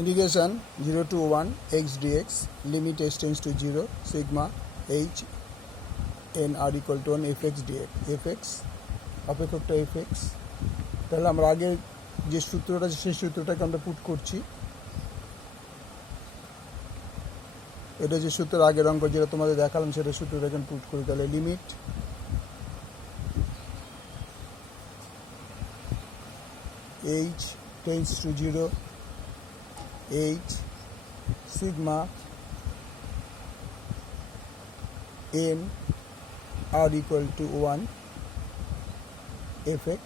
Integration 0 to 1 x dx, limit s tends to 0, sigma h n r equal to 1 fx dx, fx অপেক্ষকটা fx। তাহলে আমরা আগে যে সূত্রটা সেই সূত্রটাকে আমরা পুট করছি, এটা যে সূত্র আগের অঙ্ক যেটা তোমাদের দেখালাম সেটা সূত্রটাকে পুট করি। তাহলে limit h tends to 0, h sigma n r equal to 1 fx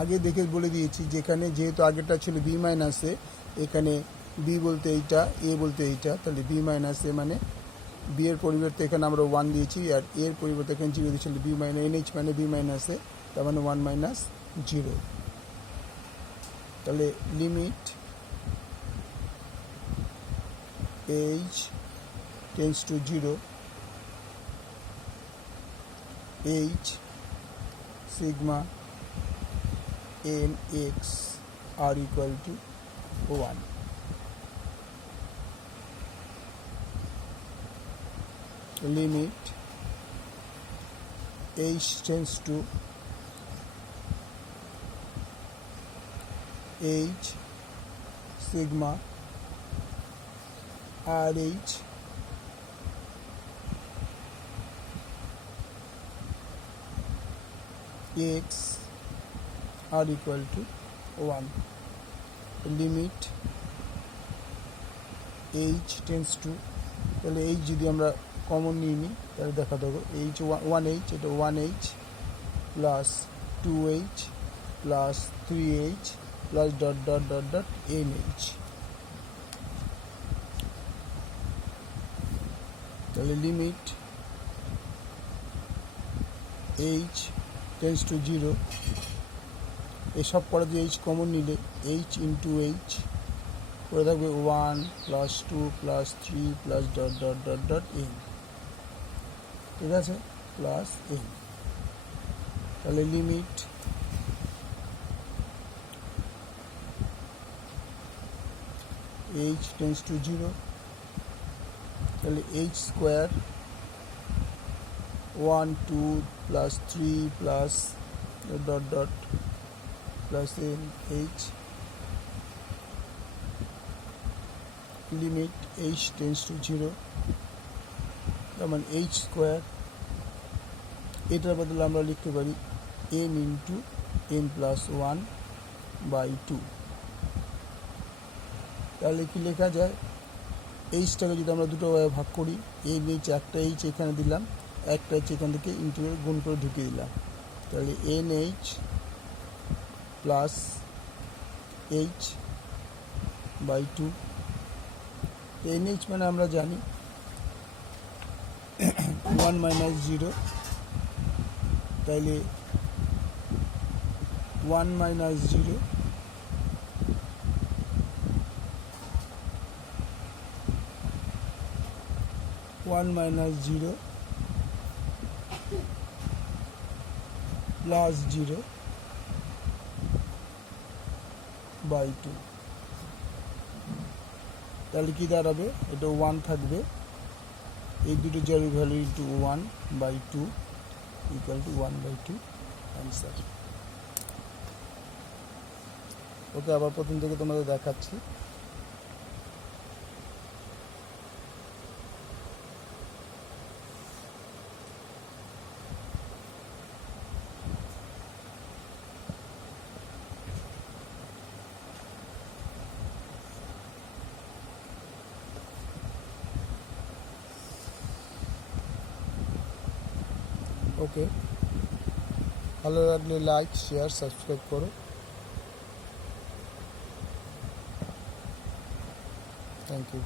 আগে দেখে বলে দিয়েছি, যেখানে যেহেতু আগেরটা ছিল বি মাইনাস এ, এখানে বি বলতে এইটা, এ বলতে এইটা, তাহলে বি মাইনাস এ মানে বি এর পরিবর্তে এখানে আমরা 1 দিয়েছি, আর এর পরিবর্তে এখানে 0 দিয়েছিল, বি মাইনাস এন এইচ মানে বি মাইনাস এ, তার মানে 1 মাইনাস 0। তাহলে limit h tends to 0, h sigma n x r equal to 1। Limit h tends to h sigma rh x r equal to 1। Limit h tends to, তাহলে h যদি আমরা common নিয়ে নিই তাহলে দেখা দেবো h 1h, এটা 1h plus 2h plus 3h plus dot dot dot dot nh। তাহলে লিমিট h টেন্স টু 0, এসব পরে যে h কমন নিলে h ইন্টু h করে থাকবে 1 plus 2 plus 3 plus dot dot dot dot n, ঠিক আছে, প্লাস n। তাহলে লিমিট h টেন্স টু 0, তাহলে h square 1 2 plus 3 plus dot dot plus n h। Limit h tends to 0, তার মানে h square, এটার বদলে আমরা লিখতে পারি n into n plus 1 by 2। তাহলে কি লেখা যায়, এইচটাকে যদি আমরা দুটো ভাগ করি, n h একটা h এখানে দিলাম, একটা h এখান থেকে ইন্টু গুণ করে ঢুকিয়ে দিলাম, তাহলে n h plus h by 2। n h মানে আমরা জানি 1 মাইনাস 0, তাইলে 1 মাইনাস 0 1 মাইনাস 0 প্লাস 0 বাই 2। তাহলে কি দাঁড়াবে, এটা 1 থাকবে, এই দুটো জের value into 1 by 2 equal to 1 by 2 answer. Okay, আবার প্রথম থেকে তোমাদের দেখাচ্ছি। ওকে, ভালো লাগলে লাইক শেয়ার সাবস্ক্রাইব করো। Thank you.